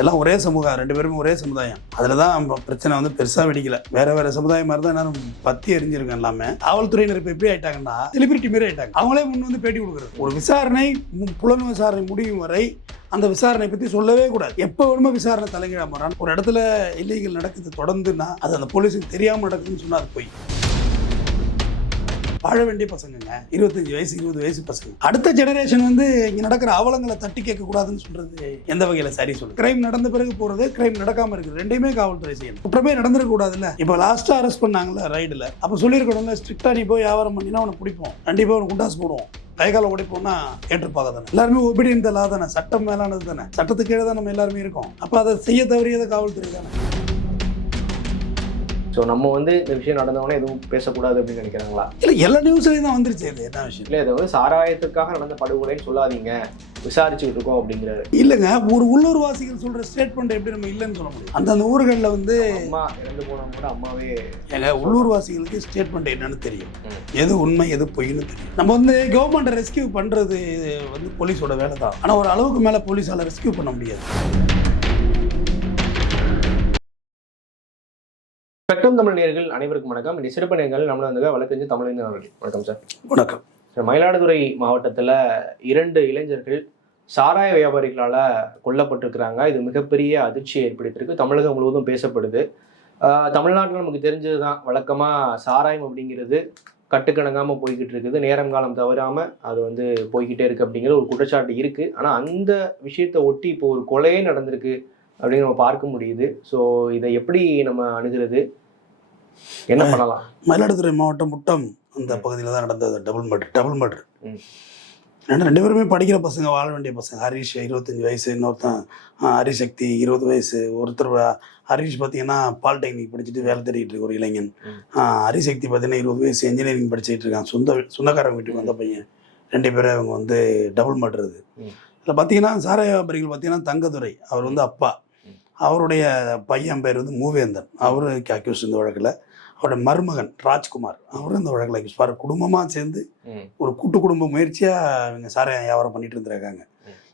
எல்லாம் ஒரே சமூகம் ரெண்டு பேருமே ஒரே சமுதாயம். அதில் தான் பிரச்சனை வந்து பெருசாக வெடிக்கல. வேற வேற சமுதாயமாக இருந்தால் நான் பத்தி எரிஞ்சிருக்கேன் எல்லாமே. காவல்துறையினர் இப்போ எப்படி ஆயிட்டாங்கன்னா செலிபிரிட்டி மாரி ஆயிட்டாங்க. அவங்களே முன் வந்து பேட்டி கொடுக்குறது ஒரு விசாரணை புலன் விசாரணை முடியும் வரை அந்த விசாரணை பற்றி சொல்லவே கூடாது. எப்போ வேணுமோ விசாரணை தலைகீழ போகிறான் ஒரு இடத்துல இல்லீகல் நடக்குது தொடர்ந்துன்னா அது அந்த போலீஸுக்கு தெரியாமல் நடக்குதுன்னு சொன்னால் அது போய். வாழ வேண்டிய பசங்கங்க. இருபத்தஞ்சு வயசு இருபது வயசு பசங்க. அடுத்த ஜெனரேஷன் வந்து இங்க நடக்கிற அவலங்களை தட்டி கேட்க கூடாதுன்னு சொல்றது எந்த வகையில சரி சொல்லு கிரைம் நடந்த பிறகு போறது கிரைம் நடக்காம இருக்குது ரெண்டையுமே காவல்துறை செய்யணும். குற்றமே நடந்துட கூடாதுல்ல இப்போ லாஸ்டா அரெஸ்ட் பண்ணாங்கல்ல ரைடுல அப்ப சொல்லியிருக்கணும்ல ஸ்ட்ரிக்டா நீ போய் வியாபாரம் பண்ணினா அவனை பிடிப்போம். கண்டிப்பா அவனை குண்டாஸ் போடுவோம். கை காலை உடைப்போம்னா ஏற்றுப்பாக தானே. எல்லாருமே ஒபிடியன் லா தானே. சட்டம் மேலானது தானே. சட்டத்துக்கு கீழே தான் நம்ம எல்லாருமே இருக்கோம். அப்ப அதை செய்ய தவறியது காவல்துறை தானே. ஸோ நம்ம வந்து இந்த விஷயம் நடந்தவொடனே எதுவும் பேசக்கூடாது அப்படின்னு நினைக்கிறாங்களா? இல்ல எல்லா நியூஸ்லயும் தான் வந்துருச்சு இது என்ன விஷயம்? இல்லை இதை வந்து சாராயத்துக்காக நடந்த படுகொலைன்னு சொல்லாதீங்க. விசாரிச்சுக்கிட்டு இருக்கோம் அப்படிங்கிறாரு. இல்லைங்க ஒரு உள்ளூர் வாசிகள் சொல்ற ஸ்டேட்மெண்ட் எப்படி நம்ம இல்லைன்னு சொல்ல முடியும் அந்தந்த ஊர்களில் வந்து அம்மா இறந்து போனவங்க கூட அம்மாவே எங்க உள்ளூர் வாசிகளுக்கு ஸ்டேட்மெண்ட் என்னன்னு தெரியும். எது உண்மை எது பொய்ன்னு தெரியும். நம்ம வந்து கவர்மெண்ட்டை ரெஸ்கியூ பண்றது வந்து போலீஸோட வேலை தான் ஆனா ஒரு அளவுக்கு மேல போலீஸால ரெஸ்கியூ பண்ண முடியாது. ஸ்பெக்ட்ரம் தமிழ் நேர்கள் அனைவருக்கும் வணக்கம். இந்த சிறப்பு நேர்கள் நம்மள வந்து வழக்கறிஞர் தமிழேந்தன் அவர்கள். வணக்கம் சார். வணக்கம். சார் மயிலாடுதுறை மாவட்டத்தில் இரண்டு இளைஞர்கள் சாராய வியாபாரிகளால் கொல்லப்பட்டிருக்கிறாங்க. இது மிகப்பெரிய அதிர்ச்சியை ஏற்படுத்தியிருக்கு. தமிழகம் முழுவதும் பேசப்படுது. தமிழ்நாட்டில் நமக்கு தெரிஞ்சது தான் வழக்கமாக சாராயம் அப்படிங்கிறது கட்டுக்கணங்காமல் போய்கிட்டு இருக்குது. நேரம் காலம் தவறாமல் அது வந்து போய்கிட்டே இருக்கு அப்படிங்கிற ஒரு குற்றச்சாட்டு இருக்குது ஆனால் அந்த விஷயத்தை ஒட்டி இப்போ ஒரு கொலையே நடந்திருக்கு அப்படின்னு நம்ம பார்க்க முடியுது. ஸோ இதை எப்படி நம்ம அணுகிறது? என்ன பண்ணலாம்? மயிலாடுதுறை மாவட்டம் முட்டம் அந்த. பகுதியில் தான் நடந்தது. டபுள் மர்டர் டபுள் மர்டர் ம். ரெண்டு ரெண்டு பேருமே படிக்கிற பசங்க வாழ வேண்டிய பசங்க. ஹரிஷ் இருபத்தஞ்சி வயசு இன்னொருத்தன் ஹரிசக்தி இருபது வயசு. ஒருத்தர் ஹரிஷ் பார்த்தீங்கன்னா பாலிடெக்னிக் படிச்சுட்டு வேலை தேடிட்டு இருக்க ஒரு இளைஞன். ஹரிசக்தி பார்த்தீங்கன்னா இருபது வயசு இன்ஜினியரிங் படிச்சுட்டு இருக்கான். சொந்த சொந்தக்காரங்க வீட்டுக்கு வந்த பையன். ரெண்டு பேரும் அவங்க வந்து டபுள் மர்டருது ம். இதில் பார்த்தீங்கன்னா சாராய வியாபாரிகள் பார்த்தீங்கன்னா தங்கதுரை. அவர் வந்து அப்பா. அவருடைய பையன் பேர் வந்து மூவேந்தன். அவருக்கு அக்யூஸ் இந்த வழக்கில். அவருடைய மருமகன் ராஜ்குமார். அவரும் இந்த வழக்கில் அக்யூஸ் பாரு குடும்பமாக சேர்ந்து ஒரு கூட்டு குடும்ப முயற்சியாக இவங்க சாராய வியாபாரம் பண்ணிட்டு இருந்திருக்காங்க.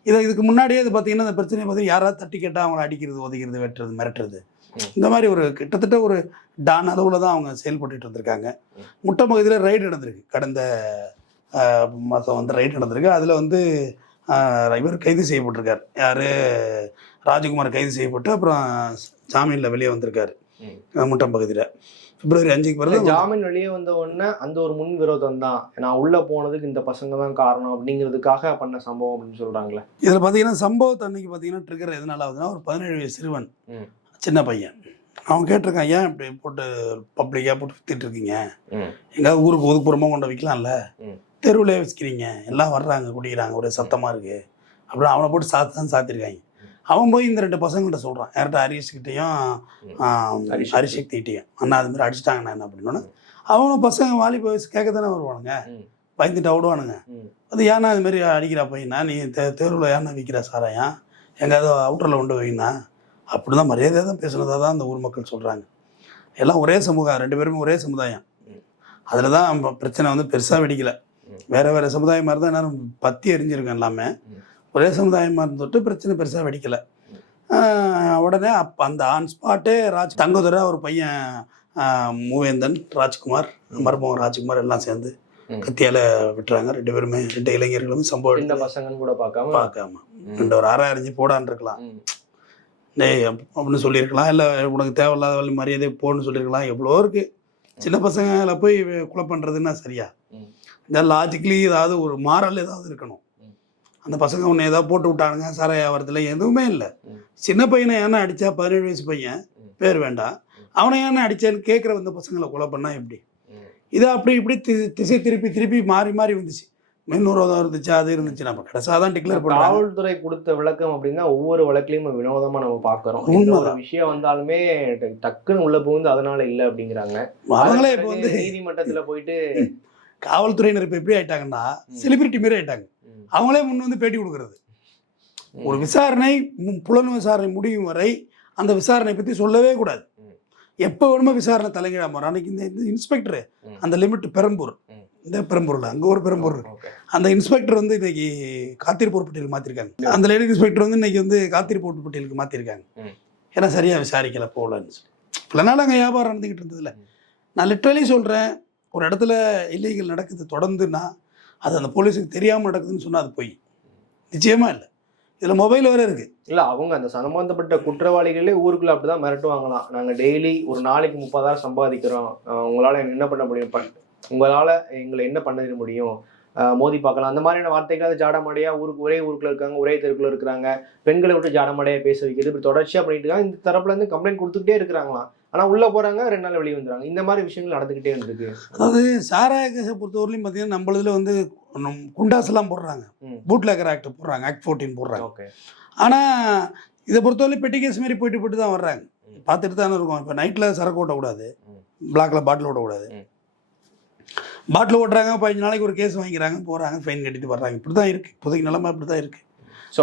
இதை இதுக்கு முன்னாடியே இது பார்த்தீங்கன்னா இந்த பிரச்சனையை பற்றி யாராவது தட்டி கேட்டால் அவங்கள அடிக்கிறது உதைக்கிறது வெட்டுறது மிரட்டுறது. இந்த மாதிரி ஒரு கிட்டத்தட்ட ஒரு டான் அளவில் தான் அவங்க செயல்பட்டுட்டு இருந்திருக்காங்க. முட்டை பகுதியில் ரைடு நடந்திருக்கு. கடந்த மாதம் வந்து ரைடு நடந்திருக்கு. அதில் வந்து இவர் கைது செய்யப்பட்டிருக்கார். யார்? ராஜகுமார் கைது செய்யப்பட்டு அப்புறம் ஜாமீனில் வெளியே வந்திருக்காரு. முட்டம் பகுதியில். பிப்ரவரி அஞ்சுக்கு பிறகு ஜாமீன் வெளியே வந்த உடனே அந்த ஒரு முன் விரோதம் தான். நான் உள்ள போனதுக்கு இந்த பசங்க தான் காரணம் அப்படிங்கிறதுக்காக பண்ண சம்பவம் அப்படின்னு சொல்றாங்களே. இதில் பார்த்தீங்கன்னா சம்பவத்தை அன்னைக்கு பார்த்தீங்கன்னா ட்ரிகர் எதனால ஆகுதுன்னா ஒரு பதினேழு வயசு சிறுவன். சின்ன பையன். அவன் கேட்டிருக்கான் ஏன் இப்படி போட்டு பப்ளிக்காக போட்டு வித்துட்டு இருக்கீங்க. எங்கேயாவது ஊருக்கு ஒதுக்குப்புறமாக கொண்டு வைக்கலாம்ல. தெருவிலே வச்சுக்கிறீங்க. எல்லாம் வர்றாங்க குடிக்கிறாங்க ஒரே சத்தமாக இருக்கு. அப்புறம் அவனை போட்டு சாத்து தான் சாத்திருக்காங்க. அவன் போய் இந்த ரெண்டு பசங்கள்கிட்ட சொல்கிறான் யார்கிட்ட ஹரிஷ்கிட்டையும் ஹரிஷ் ஹரிசக்திகிட்டையும் அண்ணா அது மாதிரி அடிச்சிட்டாங்கண்ணா என்ன அப்படின்னா அவனும் பசங்க வாலிப வயசு கேட்க தானே வருவானுங்க. பயந்துட்டு ஓடுவானுங்க ம். அது ஏன்னா அது மாதிரி அடிக்கிறா பையனா? நீ தெ தெருவில் ஏன்னா விற்கிற சாராயம் எங்கேயாவது அவுட்டரில் கொண்டு வைனா அப்படி தான் மரியாதையாக தான் பேசுனதாக தான் அந்த ஊர் மக்கள் சொல்கிறாங்க எல்லாம் ஒரே சமூகம் ரெண்டு பேருமே ஒரே சமுதாயம். அதில் தான் பிரச்சனை வந்து பெருசாக வெடிக்கல. வேற வேற சமுதாயமாக இருந்தால் நேரம் பத்தி எரிஞ்சிருக்கும் எல்லாமே. ஒரே சமுதாயமாக இருந்துட்டு பிரச்சனை பெருசாக வெடிக்கல உடனே அப்போ அந்த ஆன் ஸ்பாட்டே ராஜ் தங்கதுரை ஒரு பையன் மூவேந்தன் ராஜ்குமார் மருமகன் ராஜ்குமார் எல்லாம் சேர்ந்து. கத்தியால் விட்டுறாங்க ரெண்டு பேருமே ரெண்டு இளைஞர்களும் சம்பவம் இந்த பசங்கன்னு கூட பார்க்காம பார்க்காம. ரெண்டு ஒரு அரை அரைஞ்சு போடான்னு இருக்கலாம். டேய் அப்~ அப்படின்னு சொல்லியிருக்கலாம் இல்லை உனக்கு தேவையில்லாத வழி மரியாதை போன்னு சொல்லியிருக்கலாம் எவ்வளோ இருக்கு சின்ன பசங்களை போய் கொலை பண்ணுறதுன்னா சரியா. இந்த லாஜிக்கலி ஏதாவது ஒரு மாறல் ஏதாவது இருக்கணும். அந்த பசங்க உன்னை ஏதாவது போட்டு விட்டானுங்க சார வியாபாரத்தில் எதுவுமே இல்லை. சின்ன பையனை ஏன்னா அடித்தா பதினேழு வயசு பையன். பேர் வேண்டாம் அவனை ஏன்னா அடிச்சேன்னு கேட்குற வந்த பசங்களை கொலை பண்ணா எப்படி. இது அப்படி இப்படி தி- திசை திருப்பி திருப்பி மாறி மாறி வந்துச்சு மின்னுரோதம் இருந்துச்சு அது இருந்துச்சு நம்ம கடைசியாக தான் டிக்ளேர் பண்ணுறாங்க காவல்துறை கொடுத்த விளக்கம் அப்படின்னா ஒவ்வொரு வழக்கிலையும் வினோதமா நம்ம ஒரு உண்மைதான். விஷயம் வந்தாலுமே டக்குன்னு உள்ள புகுந்து அதனால இல்ல அப்படிங்கிறாங்க அவங்களே இப்போ வந்து நீதிமன்றத்துல போயிட்டு காவல்துறையினர் இப்போ எப்படி ஆயிட்டாங்கன்னா. செலிபிரிட்டி மாரி ஆயிட்டாங்க அவங்களே முன் வந்து பேட்டி கொடுக்கறது. ஒரு விசாரணை புலன் விசாரணை முடியும் வரை அந்த விசாரணை பற்றி சொல்லவே கூடாது. எப்போ வேணுமோ விசாரணை தலைகீழ மாறும். அன்னைக்கு இந்த இன்ஸ்பெக்டர். அந்த லிமிட் பெரம்பூர். இந்த பெரம்பூரில் அங்கே ஒரு பெரம்பூர் அந்த இன்ஸ்பெக்டர் வந்து இன்னைக்கு காத்திருப்போர் பட்டியலுக்கு மாற்றிருக்காங்க அந்த லேடி இன்ஸ்பெக்டர் வந்து இன்னைக்கு வந்து காத்திருப்போர் பட்டியலுக்கு மாற்றிருக்காங்க. ஏன்னா சரியாக விசாரிக்கல போகலன்னு சொல்லி. நாள் அங்கே வியாபாரம் நடந்துக்கிட்டு இருந்ததில்ல நான் லிட்ரலி சொல்கிறேன் ஒரு இடத்துல இல்லீகல் நடக்குது தொடர்ந்துன்னா அது அந்த போலீஸுக்கு தெரியாமல் நடக்குதுன்னு சொன்னால் அது பொய். நிச்சயமாக இல்லை. இதில் மொபைல் வேறு இருக்குது இல்லை அவங்க அந்த சம்பந்தப்பட்ட குற்றவாளிகளே ஊருக்குள்ளே அப்படி தான் மிரட்டுவாங்களாம். நாங்கள் டெய்லி ஒரு நாளைக்கு முப்பதாயிரம் சம்பாதிக்கிறோம். உங்களால் என்ன பண்ண முடியும்? பண்- உங்களால் எங்களை என்ன பண்ண முடியும்? மோதி பார்க்கலாம். அந்த மாதிரியான வார்த்தைகள் அது ஜாடமாடையா ஊருக்கு ஒரே ஊருக்குள்ள இருக்காங்க ஒரே தெருக்குள்ள இருக்கிறாங்க. பெண்களை விட்டு ஜாடமாடையா பேச வைக்கிறது. இப்படி தொடர்ச்சியாக பண்ணிட்டு இருக்காங்க. இந்த தரப்புல இருந்து கம்ப்ளைண்ட் கொடுத்துக்கிட்டே இருக்கிறாங்களாம். ஆனா உள்ள போறாங்க ரெண்டு நாள் வெளியே வந்துறாங்க இந்த மாதிரி விஷயங்கள் நடந்துகிட்டே இருந்திருக்கு அதாவது சாராய கேஸை பொறுத்தவரையிலும் பார்த்தீங்கன்னா நம்மளதுல வந்து நம் குண்டாஸ்லாம் போடுறாங்க. பூட்லேக்கர் ஆக்ட் போடுறாங்க ஆக்ட் ஃபோர்டீன் போடுறாங்க. ஓகே. ஆனால் இதை பொறுத்தவரை பெட்டி கேஸ் மாதிரி போயிட்டு போயிட்டு தான் வர்றாங்க. பார்த்துட்டு தானே இருக்கும். இப்போ நைட்டில் சரக்கு ஓட்டக்கூடாது. பிளாக்ல பாட்டில் ஓட்டக்கூடாது. பாட்டில் ஓட்டுறாங்க பதினஞ்சு நாளைக்கு ஒரு கேஸ் வாங்கிக்கிறாங்க போகிறாங்க ஃபைன் கட்டிட்டு வர்றாங்க. இப்படி தான் இருக்குது இப்போதைக்கு நிலைமை இப்படி தான் இருக்குது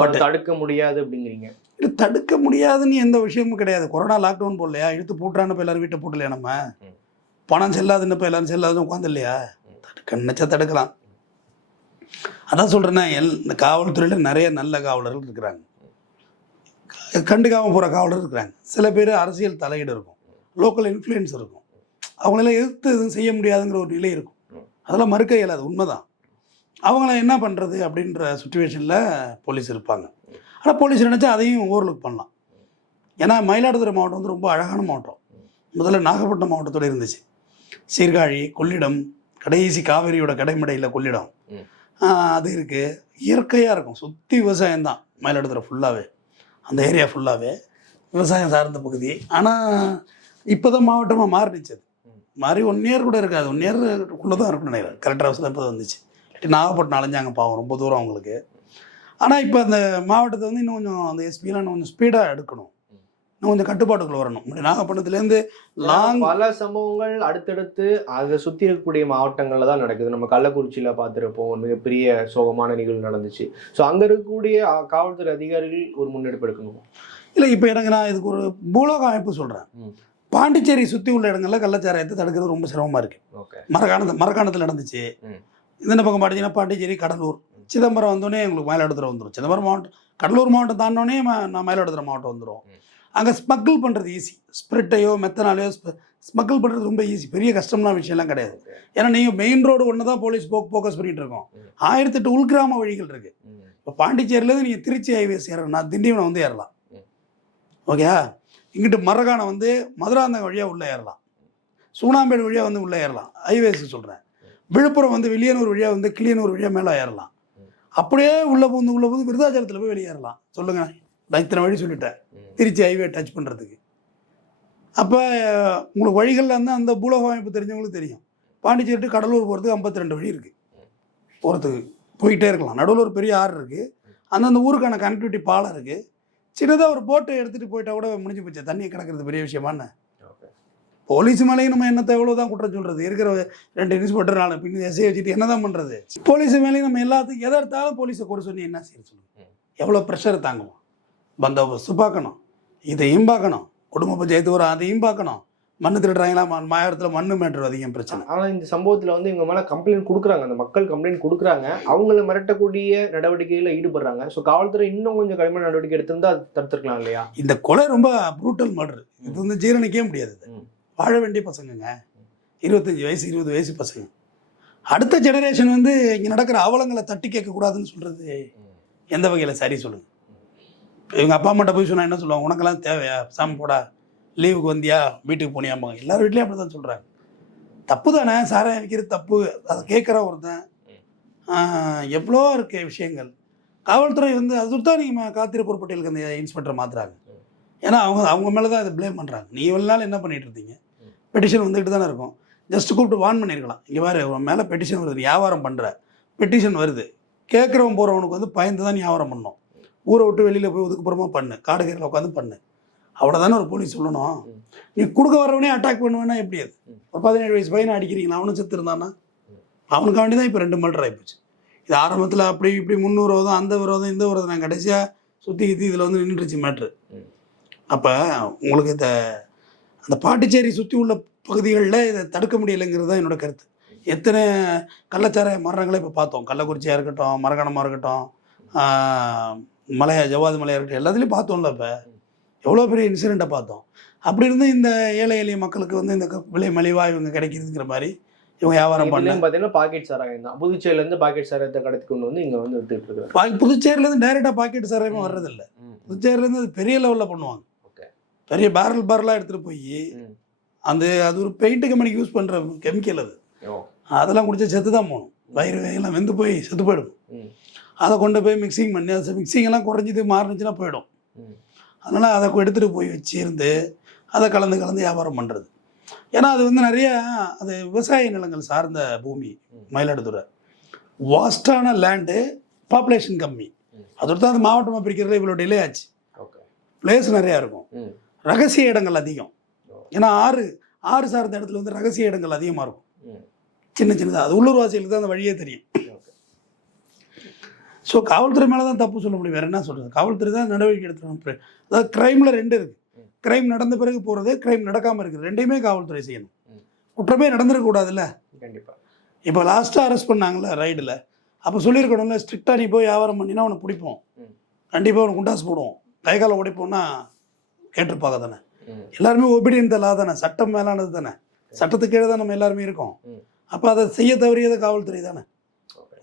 அதை தடுக்க முடியாது அப்படிங்கிறீங்க. இது தடுக்க முடியாதுன்னு எந்த விஷயமும் கிடையாது. கொரோனா லாக்டவுன் போடலையா? இழுத்து பூட்டுறான்னு இப்போ எல்லாரும் வீட்டை பூட்டலையா நம்ம. பணம் செல்லாதுன்னு இப்போ எல்லாரும் செல்லாதுன்னு உட்காந்து இல்லையா. தடுக்க நினச்சா தடுக்கலாம். அதான் சொல்கிறேன்னா எல் இந்த காவல்துறையில் நிறைய நல்ல காவலர்கள் இருக்கிறாங்க. க- கண்டுக்காம போகிற காவலர் இருக்கிறாங்க. சில பேர் அரசியல் தலையீடு இருக்கும். லோக்கல் இன்ஃப்ளூயன்ஸ் இருக்கும். அவங்களெல்லாம் எதிர்த்து எதுவும் செய்ய முடியாதுங்கிற ஒரு நிலை இருக்கும். அதெல்லாம் மறுக்க இயலாது. உண்மைதான். அவங்கள என்ன பண்ணுறது அப்படின்ற சுச்சுவேஷனில் போலீஸ் இருப்பாங்க. ஆனால் போலீஸ் நினச்சா அதையும் ஓவர்லுக் பண்ணலாம். ஏன்னா மயிலாடுதுறை மாவட்டம் வந்து ரொம்ப அழகான மாவட்டம். முதல்ல நாகப்பட்டினம் மாவட்டத்தோட இருந்துச்சு. சீர்காழி கொள்ளிடம் கடைசி காவிரியோட கடைமடையில் கொள்ளிடம். அது இருக்குது இயற்கையாக இருக்கும். சுற்றி விவசாயம் தான் மயிலாடுதுறை ஃபுல்லாகவே அந்த ஏரியா ஃபுல்லாகவே விவசாயம் சார்ந்த பகுதி. ஆனால் இப்போ தான் மாவட்டமாக மாறிடுச்சு அது. மாறி ஒன் இயர் கூட இருக்காது. ஒன் இயருக்குள்ளே தான் இருக்கும்னு நினைக்கிறேன். கரெக்டாக அவசரம் இப்போ தான் வந்துச்சு. நாகப்பட்டினம் அலைஞ்சாங்க பாவம். ரொம்ப தூரம் அவங்களுக்கு. ஆனால் இப்போ அந்த மாவட்டத்தை வந்து இன்னும் கொஞ்சம் அந்த எஸ்பிலாம் இன்னும் கொஞ்சம் ஸ்பீடாக எடுக்கணும். இன்னும் கொஞ்சம் கட்டுப்பாட்டுக்குள்ள வரணும். இப்படி நாகப்பட்டினத்துலேருந்து லாங் பல சம்பவங்கள் அடுத்தடுத்து அதை சுத்தி இருக்கக்கூடிய மாவட்டங்கள்ல தான் நடக்குது. நம்ம கள்ளக்குறிச்சியில பார்த்திருப்போம். ஒரு மிகப்பெரிய சோகமான நிகழ்வு நடந்துச்சு. ஸோ அங்க இருக்கக்கூடிய காவல்துறை அதிகாரிகள் ஒரு முன்னெடுப்பு எடுக்கணும். இல்லை இப்போ எனக்கு நான் இதுக்கு ஒரு பூலோக அமைப்பு சொல்கிறேன். பாண்டிச்சேரி சுற்றி உள்ள இடங்கள்ல கள்ளச்சாராயத்தை தடுக்கிறது ரொம்ப சிரமமாக இருக்குது ஓகே. மரக்காணத்து மரக்காணத்தில் நடந்துச்சு. இந்த பக்கம் பார்த்தீங்கன்னா பாண்டிச்சேரி கடலூர். சிதம்பரம் வந்தோடனே எங்களுக்கு மயிலாடுதுறை வந்துடும் சிதம்பரம் மாவட்டம் கடலூர் மாவட்டம் தாண்டோடனே நான் மயிலாடுதுறை மாவட்டம் வந்துடும். அங்கே ஸ்மக்கிள் பண்ணுறது ஈஸி ஸ்பிரிட்டையோ மெத்தனாலையோ ஸ்மக்கிள் பண்ணுறது ரொம்ப ஈஸி பெரிய கஷ்டம்லாம் விஷயம்லாம் கிடையாது. ஏன்னா நீங்கள் மெயின் ரோடு ஒன்று தான் போலீஸ் ஃபோக் ஃபோக்கஸ் பண்ணிட்டு இருக்கோம். ஆயிரத்தெட்டு உள்கிராம வழிகள் இருக்குது இப்போ பாண்டிச்சேரியிலேருந்து நீங்கள் திருச்சி ஹைவேஸ் ஏறணும்னா திண்டிவனம் வந்து ஏறலாம். ஓகே இங்கிட்டு மரகாணம் வந்து மதுராந்தகம் வழியாக உள்ளே ஏறலாம். சூனாம்பேடு வழியாக வந்து உள்ளே ஏறலாம். ஹைவேஸ் சொல்கிறேன் விழுப்புரம் வந்து வெளியனூர் வழியாக வந்து கிளியனூர் வழியாக மேலே ஏறலாம். அப்படியே உள்ளே பூந்து உள்ளே பூந்து விருதாச்சலத்தில் போய் வெளியே ஏறலாம் சொல்லுங்கள் நான் இத்தனை வழி சொல்லிட்டேன். திருச்சி ஹைவே டச் பண்ணுறதுக்கு அப்போ உங்களுக்கு வழிகளில் வந்து அந்த பூலோக அமைப்பு தெரிஞ்சவங்களுக்கு தெரியும். பாண்டிச்சேரி to கடலூர் போகிறதுக்கு ஐம்பத்தி ரெண்டு வழி இருக்குது போகிறதுக்கு போயிட்டே இருக்கலாம். நடுவில் ஒரு பெரிய ஆறு இருக்குது அந்தந்த ஊருக்கான கனெக்டிவிட்டி பாலம் இருக்குது சின்னதாக ஒரு போட்டை எடுத்துகிட்டு போயிட்டா கூட முடிஞ்சு போச்சு. தண்ணி கிடக்கிறது பெரிய விஷயமான போலீஸ் மேலேயும் நம்ம என்னத்தை எவ்வளோ தான் குற்றம் சொல்கிறது இருக்கிற ரெண்டு இன்ஸ்பெக்டர் நாலு பின் எஸ்ஐ வச்சுட்டு என்ன தான் பண்ணுறது போலீஸ் மேலேயும் நம்ம எல்லாத்துக்கும் எதை எடுத்தாலும் போலீஸை கூட சொல்லி என்ன செய்ய சொல்லுங்க? ம். எவ்வளோ ப்ரெஷர் தாங்குவோம்? பந்தோபஸ்து பார்க்கணும். இதையும் பார்க்கணும். குடும்ப பஞ்சாயத்து வரும் அதையும் பார்க்கணும். மண்ணு திருடுறாங்களா? ம- மாயத்தில் மண்ணு மேட்ரு அதிகம் பிரச்சனை. ஆனா இந்த சம்பவத்துல வந்து இவங்க மேல கம்ப்ளைண்ட் கொடுக்குறாங்க. அந்த மக்கள் கம்ப்ளைண்ட் கொடுக்குறாங்க. அவங்கள மிரட்டக்கூடிய நடவடிக்கைகளை ஈடுபடுறாங்க. ஸோ காவல்துறை இன்னும் கொஞ்சம் கடுமையான நடவடிக்கை எடுத்திருந்தா அது தடுத்துருக்கலாம் இல்லையா? இந்த கொலை ரொம்ப ப்ரூட்டல் மர்டர் இது வந்து ஜீரணிக்கவே முடியாது. வாழ வேண்டிய பசங்கங்க. இருபத்தஞ்சி வயசு இருபது வயசு பசங்க. அடுத்த ஜெனரேஷன் வந்து இங்கே நடக்கிற அவலங்களை தட்டி கேட்கக்கூடாதுன்னு சொல்கிறது எந்த வகையில்? சரி சொல்லுங்கள் இவங்க அப்பா அம்மாட்ட போய் சொன்னால் என்ன சொல்லுவாங்க? உனக்கெல்லாம் தேவையா? சாமி போடா. லீவுக்கு வந்தியா? வீட்டுக்கு போனியாம்பாங்க. எல்லார் வீட்லேயும் அப்படி தான் சொல்கிறாங்க தப்பு தானே? சாராயம் வைக்கிறது தப்பு. அதை கேட்குற ஒருத்தன் எவ்வளோ இருக்க விஷயங்கள். காவல்துறை வந்து அது தான் நீங்கள் காத்திருப்பூர் பட்டியலுக்கு அந்த இன்ஸ்பெக்டர் மாற்றுறாங்க ஏன்னா அவங்க அவங்க மேலே தான் இதை ப்ளேம் பண்ணுறாங்க நீ இவ்வளோ நாள் என்ன பண்ணிகிட்டு இருந்தீங்க? பெட்டிஷன் வந்துக்கிட்டு தானே இருக்கும். ஜஸ்ட் கூப்பிட்டு வார்ன் பண்ணியிருக்கலாம் இங்கே பாரு உன் மேலே பெட்டிஷன் வருது நீ வியாபாரம் பண்ணுற பெட்டிஷன் வருது. கேட்குறவன் போகிறவனுக்கு வந்து பயந்து தான் வியாபாரம் பண்ணணும் ஊரை விட்டு வெளியில் போய் ஒதுக்குப்புறமா பண்ணு. காடு உட்காந்து பண்ணு. அவ்வளோ தானே ஒரு போலீஸ் சொல்லணும். நீ கொடுக்க வரவனே அட்டாக் பண்ணுவேன்னா எப்படி அது? ஒரு பதினேழு வயசு பையனை அடிக்கிறீங்களா? அவனும் செத்து இருந்தானா? அவனுக்கு வேண்டி தான் இப்போ ரெண்டு மர்டர் ஆகிப்போச்சு இது ஆரம்பத்தில் அப்படி இப்படி முன்னூறு விரோதம் அந்த விரோதம் இந்த விரோதம் நான் கடைசியாக சுற்றி கித்தி இதில் வந்து நின்றுச்சு மேட்ரு அப்போ உங்களுக்கு இந்த அந்த பாண்டிச்சேரி சுற்றி உள்ள பகுதிகளில் இதை தடுக்க முடியலைங்கிறது தான் என்னோட கருத்து. எத்தனை கள்ளச்சாராய மரணங்களை இப்போ பார்த்தோம். கள்ளக்குறிச்சியாக இருக்கட்டும் மரகணமாக இருக்கட்டும் மலையா ஜவாது மலையாக இருக்கட்டும் எல்லாத்துலேயும் பார்த்தோம்ல இப்போ. எவ்வளோ பெரிய இன்சிடெண்ட்டை பார்த்தோம். அப்படி இருந்து இந்த ஏழை எளிய மக்களுக்கு வந்து இந்த விலை மலிவாக இவங்க கிடைக்குதுங்கிற மாதிரி இவங்க வியாபாரம் பண்ண இதுலயும் பாத்தீங்கன்னா பாக்கெட் சாராயம் தான் புதுச்சேரியில இருந்து பாக்கெட் சாராயத்தை கடத்தி கொண்டு வந்து இங்க வந்து வித்துட்டு இருக்காங்க புதுச்சேரியிலேருந்து டைரெக்டாக பாக்கெட் சாராயமே வர்றதில்ல. புதுச்சேரியிலேருந்து அது பெரிய லெவலில் பண்ணுவாங்க. பெரிய பேரல் பேரலாக எடுத்துகிட்டு போய். அந்த அது ஒரு பெயிண்ட் கம்பெனிக்கு யூஸ் பண்ணுற கெமிக்கல் அது அதெல்லாம் குடிச்சா செத்து தான் போகணும் வயிறு எல்லாம் வெந்து போய் செத்து போயிடும். அதை கொண்டு போய் மிக்சிங் பண்ணி அது மிக்சிங் எல்லாம் குறைஞ்சிது மாறுனுச்சுன்னா போயிடும். அதனால் அதை எடுத்துகிட்டு போய் வச்சு இருந்து அதை கலந்து கலந்து வியாபாரம் பண்ணுறது ஏன்னா அது வந்து நிறைய அது விவசாய நிலங்கள் சார்ந்த பூமி. மயிலாடுதுறை வாஸ்டான லேண்டு பாப்புலேஷன் கம்மி. அதோட தான் அது மாவட்டமாக பிரிக்கிறதுல இவ்வளோ டிலே ஆச்சு பிளேஸ் நிறையா இருக்கும். ரகசிய இடங்கள் அதிகம். ஏன்னா ஆறு ஆறு சார்ந்த இடத்துல வந்து ரகசிய இடங்கள் அதிகமாக இருக்கும். சின்ன சின்னதாக அது உள்ளூர்வாசிகளுக்கு தான் அந்த வழியே தெரியும். ஸோ காவல்துறை மேலே தான் தப்பு சொல்ல முடியும். வேறு என்ன சொல்கிறது காவல்துறை தான் நடவடிக்கை எடுத்துருவாங்க அதாவது க்ரைமில் ரெண்டு இருக்குது. க்ரைம் நடந்த பிறகு போகிறது க்ரைம் நடக்காமல் இருக்குது. ரெண்டையுமே காவல்துறை செய்யணும். குற்றமே நடந்துடக்கூடாதுல்ல கண்டிப்பா. இப்போ லாஸ்ட்டாக அரெஸ்ட் பண்ணாங்கல்ல ரைடில் அப்போ சொல்லியிருக்கணும்ல ஸ்ட்ரிக்டாக நீ போய் வியாபாரம் பண்ணினா அவனை பிடிப்போம். கண்டிப்பாக அவனுக்கு குண்டாஸ் போடுவோம். கை காலை உடைப்போம்னா கேட்டிருப்பாங்க தானே. எல்லாருமே ஒபீடியன் லா தானே சட்டம் மேலானது தானே? சட்டத்துக்கு கீழே தான் நம்ம எல்லாருமே இருக்கோம். அப்போ அதை செய்ய தவறியது காவல்துறை தானே?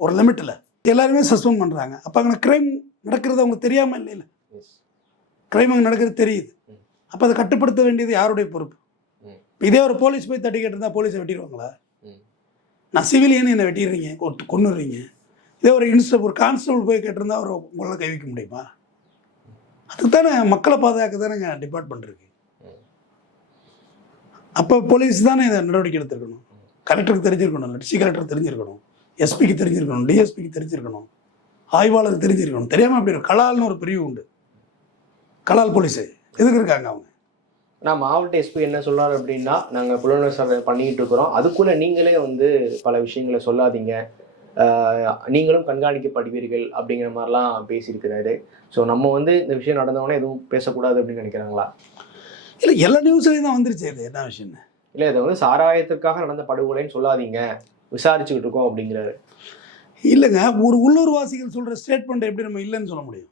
ஒரு லிமிட்டில் எல்லாருமே சஸ்பெண்ட் பண்ணுறாங்க அப்போ அங்கே க்ரைம் நடக்கிறது அவங்களுக்கு தெரியாமல் இல்லை க்ரைம் அங்கே நடக்கிறது தெரியுது. அப்போ அதை கட்டுப்படுத்த வேண்டியது யாருடைய பொறுப்பு. இதே ஒரு போலீஸ் போய் தட்டி கேட்டிருந்தா போலீஸை வெட்டிடுவாங்களா. நான் சிவிலியன் என்னை வெட்டிடுறீங்க கொன்னுடுறீங்க. இதே ஒரு இன்ஸ்ட ஒரு கான்ஸ்டபிள் போய் கேட்டிருந்தா அவர் உங்களால் கை வைக்க முடியுமா? அதுக்கு தானே மக்களை பாதுகாக்க தானேங்க டிபார்ட்மெண்ட் இருக்கு அப்போ போலீஸ் தானே இதை நடவடிக்கை எடுத்திருக்கணும். கலெக்டருக்கு தெரிஞ்சிருக்கணும் டிஸ்ட்ரிக்ட் கலெக்டர் தெரிஞ்சிருக்கணும் எஸ்பிக்கு தெரிஞ்சிருக்கணும் டிஎஸ்பிக்கு தெரிஞ்சிருக்கணும் ஆய்வாளருக்கு தெரிஞ்சிருக்கணும். தெரியாமல் அப்படி ஒரு கலால்னு ஒரு பிரிவு உண்டு. கலால் போலீஸு எதுக்கு இருக்காங்க அவங்க? நான் மாவட்ட எஸ்பி என்ன சொன்னார் அப்படின்னா நாங்கள் புலன் விசாரணை பண்ணிக்கிட்டு இருக்கிறோம். அதுக்குள்ளே நீங்களே வந்து பல விஷயங்களை சொல்லாதீங்க. நீங்களும் கண்காணிக்கப்படுவீர்கள் அப்படிங்கிற மாதிரிலாம் பேசியிருக்கிறாரு. ஸோ நம்ம வந்து இந்த விஷயம் நடந்தவொடனே எதுவும் பேசக்கூடாது அப்படின்னு நினைக்கிறாங்களா? இல்லை எல்லா நியூஸ்லையும் தான் வந்துருச்சு. இது என்ன விஷயம்னு. இல்லை இதை வந்து சாராயத்திற்காக நடந்த படுகொலைன்னு சொல்லாதீங்க. விசாரிச்சுக்கிட்டு இருக்கோம் அப்படிங்கிறாரு. இல்லைங்க ஒரு உள்ளூர்வாசிகள் சொல்கிற ஸ்டேட்மெண்ட் எப்படி நம்ம இல்லைன்னு சொல்ல முடியும்.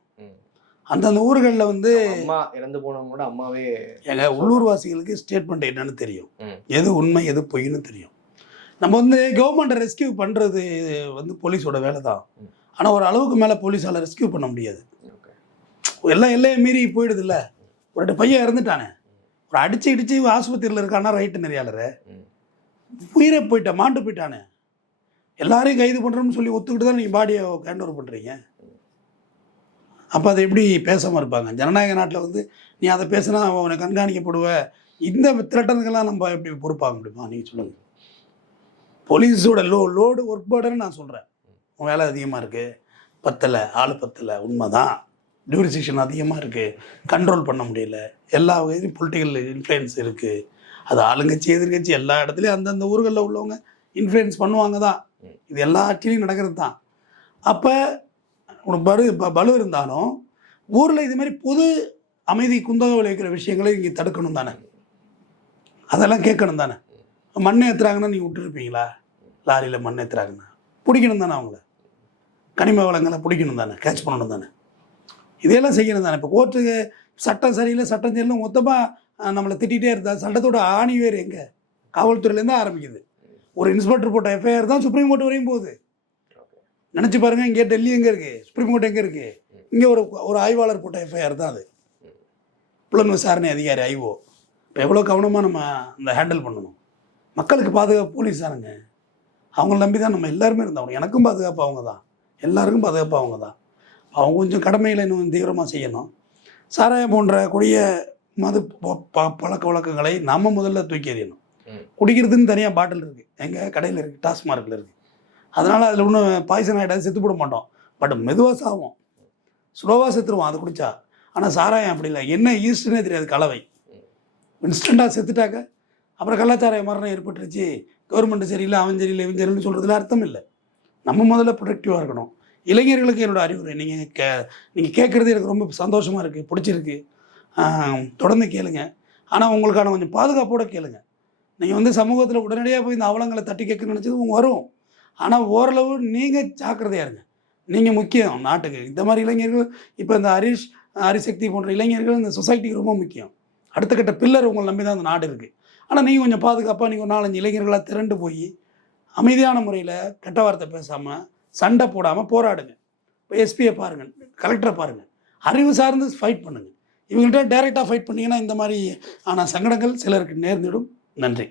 அந்தந்த ஊர்களில் வந்து அம்மா இறந்து போனவங்க கூட அம்மாவே எங்க உள்ளூர்வாசிகளுக்கு ஸ்டேட்மெண்ட் என்னன்னு தெரியும். எது உண்மை எது பொய்ன்னு தெரியும். நம்ம வந்து கவர்மெண்ட்டை ரெஸ்கியூ பண்ணுறது வந்து போலீஸோட வேலை தான். ஆனால் ஒரு அளவுக்கு மேலே போலீஸால் ரெஸ்கியூ பண்ண முடியாது. எல்லாம் எல்லையை மீறி போயிடுது இல்லை ஒரு ரெண்டு பையன் இறந்துட்டானே. ஒரு அடிச்சு இடிச்சு ஆஸ்பத்திரியில் இருக்கானா ரைட்டு நெறியாளர். உயிரே போயிட்டான் மாண்டு போயிட்டானே. எல்லாரையும் கைது பண்ணுறோம்னு சொல்லி ஒத்துக்கிட்டு தான் நீங்கள் பாடியை ஹேண்ட் ஓவர் பண்ணுறீங்க அப்போ அதை எப்படி பேசாமல் இருப்பாங்க? ஜனநாயக நாட்டில் வந்து நீ அதை பேசினா அவனை கண்காணிக்கப்படுவ. இந்த திரட்டனுக்கெல்லாம் நம்ம எப்படி பொறுப்பாக முடியுமா? நீங்கள் சொல்லுங்கள் போலீஸோட லோ லோடு ஒர்க் பேர்டுன்னு நான் சொல்கிறேன் உன் வேலை அதிகமாக இருக்குது பத்தலை ஆள் பத்தலை உண்மை தான் டியூரிசிஷன் அதிகமாக இருக்குது கண்ட்ரோல் பண்ண முடியல. எல்லா வகையிலும் பொலிட்டிக்கல் இன்ஃப்ளூயன்ஸ் இருக்குது அது ஆளுங்கட்சி எதிர்கட்சி எல்லா இடத்துலையும் அந்தந்த ஊர்களில் உள்ளவங்க இன்ஃப்ளூயன்ஸ் பண்ணுவாங்க தான். இது எல்லா ஆட்சியிலையும் நடக்கிறது தான். அப்போ உனக்கு பலு பலு இருந்தாலும் ஊரில் இது மாதிரி பொது அமைதி குந்தகம் விளைவிக்கிற விஷயங்களை இங்கே தடுக்கணும் தானே? அதெல்லாம் கேட்கணும் தானே? மண்ணை ஏற்றுறாங்கன்னா நீங்கள் விட்டுருப்பீங்களா? லாரியில் மண் பிடிக்கணும் தானே அவங்கள? கனிம வளங்களை பிடிக்கணும் தானே கேட்ச் பண்ணணும் தானே? இதையெல்லாம் செய்யணும் தானே? இப்போ கோர்ட்டுக்கு சட்டம் சரியில்லை சட்டம் சரியில்லை மொத்தமாக நம்மளை திட்டிகிட்டே இருந்தால் சட்டத்தோட ஆணி வேறு எங்கே? காவல்துறையிலேருந்து ஆரம்பிக்குது. ஒரு இன்ஸ்பெக்டர் போட்ட எஃப்ஐஆர் தான் சுப்ரீம் கோர்ட் வரையும் போகுது. நினச்சி பாருங்கள் இங்கே டெல்லி எங்கே இருக்குது சுப்ரீம் கோர்ட் எங்கே இருக்குது இங்கே ஒரு ஒரு ஆய்வாளர் போட்ட எஃப்ஐஆர் தான் அது. புலன் விசாரணை அதிகாரி ஐஓ இப்போ எவ்வளோ கவனமாக நம்ம அந்த ஹேண்டில் பண்ணணும்? மக்களுக்கு பாதுகாப்பு போலீஸ் தானுங்க. அவங்கள நம்பி தான் நம்ம எல்லாருமே இருந்தோம். எனக்கும் பாதுகாப்பு அவங்க தான் எல்லாருக்கும் பாதுகாப்பு அவங்க தான் அவங்க கொஞ்சம் கடமைகளை இன்னும் தீவிரமாக செய்யணும். சாராயம் போன்ற கொடிய மது பழக்க வழக்கங்களை நம்ம முதல்ல தூக்கி எறியணும். குடிக்கிறதுன்னு தனியாக பாட்டில் இருக்குது எங்கள் கடையில் இருக்குது டாஸ்மார்க்கில் இருக்குது அதனால் அதில் ஒன்றும் பாய்சன் ஆகிடாது செத்து போட மாட்டோம். பட் மெதுவாக சாவும் ஸ்லோவாக செத்துருவோம். அது குடிச்சா. ஆனால் சாராயம் அப்படி இல்லை. என்ன ஈஸ்ட்னே தெரியாது. கலவை. இன்ஸ்டண்ட்டாக செத்துட்டாக்க அப்புறம் கலாச்சார மரணம் ஏற்பட்டுருச்சு. கவர்மெண்ட் சரியில்லை அவன் சரியில்லை இவன் சரியில்லைன்னு சொல்கிறதுல அர்த்தம் இல்லை. நம்ம முதல்ல ப்ரொடக்டிவாக இருக்கணும். இளைஞர்களுக்கு என்னோட அறிவுரை. நீங்கள் கே நீங்கள் கேட்குறது எனக்கு ரொம்ப சந்தோஷமாக இருக்குது பிடிச்சிருக்கு. தொடர்ந்து கேளுங்க. ஆனால் உங்களுக்கான கொஞ்சம் பாதுகாப்போட கேளுங்க. நீங்கள் வந்து சமூகத்தில் உடனடியாக போய் இந்த அவலங்களை தட்டி கேட்கணும்னு நினச்சது உங்க வரும். ஆனால் ஓரளவு நீங்கள் ஜாக்கிரதையாக இருங்க. நீங்கள் முக்கியம் நாட்டுக்கு. இந்த மாதிரி இளைஞர்கள் இப்போ இந்த ஹரிஷ் ஹரிசக்தி போன்ற இளைஞர்கள் இந்த சொசைட்டிக்கு ரொம்ப முக்கியம். அடுத்த கட்ட பில்லர் உங்களை நம்பி தான் அந்த நாடு இருக்குது ஆனால் நீங்கள் கொஞ்சம் பாதுகாப்பாக நீங்கள் ஒரு நாலஞ்சு இளைஞர்களாக திரண்டு போய் அமைதியான முறையில் கெட்ட வார்த்தை பேசாமல் சண்டை போடாமல் போராடுங்க. இப்போ எஸ்பியை பாருங்கள் கலெக்டரை பாருங்கள் அறிவு சார்ந்து ஃபைட் பண்ணுங்கள் இவங்கள்ட்ட டைரெக்டாக ஃபைட் பண்ணிங்கன்னா இந்த மாதிரி ஆன சங்கடங்கள் சிலருக்கு நேர்ந்திடும். நன்றி.